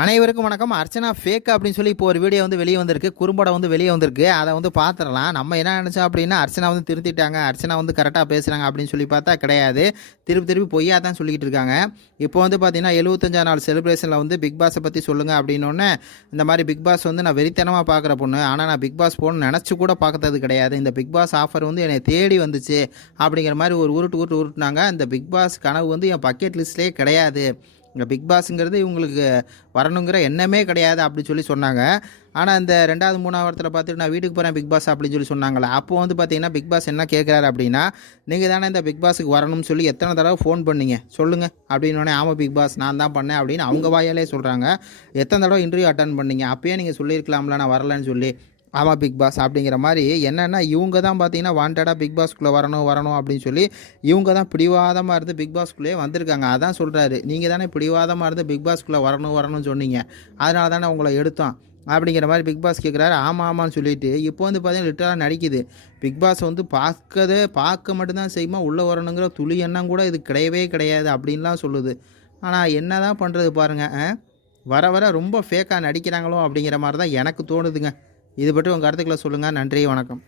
அனைவருக்கும் வணக்கம். அர்ச்சனா ஃபேக் அப்படின்னு சொல்லி இப்போ ஒரு வீடியோ வந்து வெளியே வந்திருக்கு. குறும்படம் வந்து வெளியே வந்திருக்கு. அதை வந்து பார்த்துடலாம். நம்ம என்ன நினச்சோம் அப்படின்னா, அர்ச்சனா வந்து திருத்திட்டாங்க, அர்ச்சனா வந்து கரெக்டாக பேசுகிறாங்க அப்படின்னு சொல்லி பார்த்தா கிடையாது. திருப்பி திருப்பி பொய்யா தான் சொல்லிக்கிட்டு இருக்காங்க. இப்போ வந்து பார்த்தீங்கன்னா 75ஆம் நாள் செலிப்ரேஷனில் வந்து பிக் பாஸை பற்றி சொல்லுங்கள் அப்படின்னோடனே, இந்த மாதிரி பிக் பாஸ் வந்து நான் வெறித்தனமாக பார்க்குற பொண்ணு, ஆனால் நான் பிக் பாஸ் போகணும்னு நினச்சி கூட பார்த்தது கிடையாது. இந்த பிக் பாஸ் ஆஃபர் வந்து என்னை தேடி வந்துச்சு அப்படிங்கிற மாதிரி ஒரு உருட்டுனாங்க. இந்த பிக் பாஸ் கனவு வந்து என் பக்கெட் லிஸ்ட்லேயே கிடையாது. இந்த பிக் பாஸுங்கிறது இவங்களுக்கு வரணுங்கிற எண்ணமே கிடையாது அப்படி சொல்லி சொன்னாங்க. ஆனால் இந்த 2வது 3வது வாரத்தில் பார்த்துட்டு நான் வீட்டுக்கு போகிறேன் பிக் பாஸ் அப்படின்னு சொல்லி சொன்னாங்களே, அப்போ வந்து பார்த்தீங்கன்னா பிக் பாஸ் என்ன கேட்குறாரு அப்படின்னா, நீங்கள் தானே இந்த பிக் பாஸுக்கு வரணும்னு சொல்லி எத்தனை தடவை ஃபோன் பண்ணீங்க சொல்லுங்கள் அப்படின்னோடனே, ஆமாம் பிக் பாஸ் நான் தான் பண்ணேன் அப்படின்னு அவங்க வாயாலே சொல்கிறாங்க. எத்தனை தடவை இன்டர்வியூ அட்டன் பண்ணீங்க, அப்பயே நீங்கள் சொல்லியிருக்கலாம்ல நான் வரலன்னு சொல்லி. ஆமாம் பிக் பாஸ் அப்படிங்கிற மாதிரி என்னென்னா இவங்க தான் பார்த்தீங்கன்னா வாண்டடாக பிக் பாஸ்க்குள்ளே வரணும் அப்படின்னு சொல்லி இவங்க தான் பிடிவாதமாக இருந்து பிக் பாஸ்க்குள்ளேயே வந்திருக்காங்க. அதான் சொல்கிறாரு, நீங்கள் தானே பிடிவாதமாக இருந்து பிக் பாஸ்க்குள்ளே வரணும்னு சொன்னீங்க, அதனால தானே உங்களை எடுத்தோம் அப்படிங்கிற மாதிரி பிக் பாஸ் கேட்குறாரு. ஆமான்னு சொல்லிட்டு இப்போ வந்து பார்த்தீங்கன்னா லிட்டராக நடிக்குது. பிக் பாஸ் வந்து பார்க்க மட்டும்தான் செய்யுமா, உள்ளே வரணுங்கிற துளி எண்ணம் கூட இது கிடையவே கிடையாது அப்படின்லாம் சொல்லுது. ஆனால் என்ன தான் பண்ணுறது பாருங்கள், வர ரொம்ப ஃபேக்காக நடிக்கிறாங்களோ அப்படிங்கிற மாதிரி தான் எனக்கு தோணுதுங்க. இது பற்றி உங்கள் கருத்துக்களை சொல்லுங்கள். நன்றி, வணக்கம்.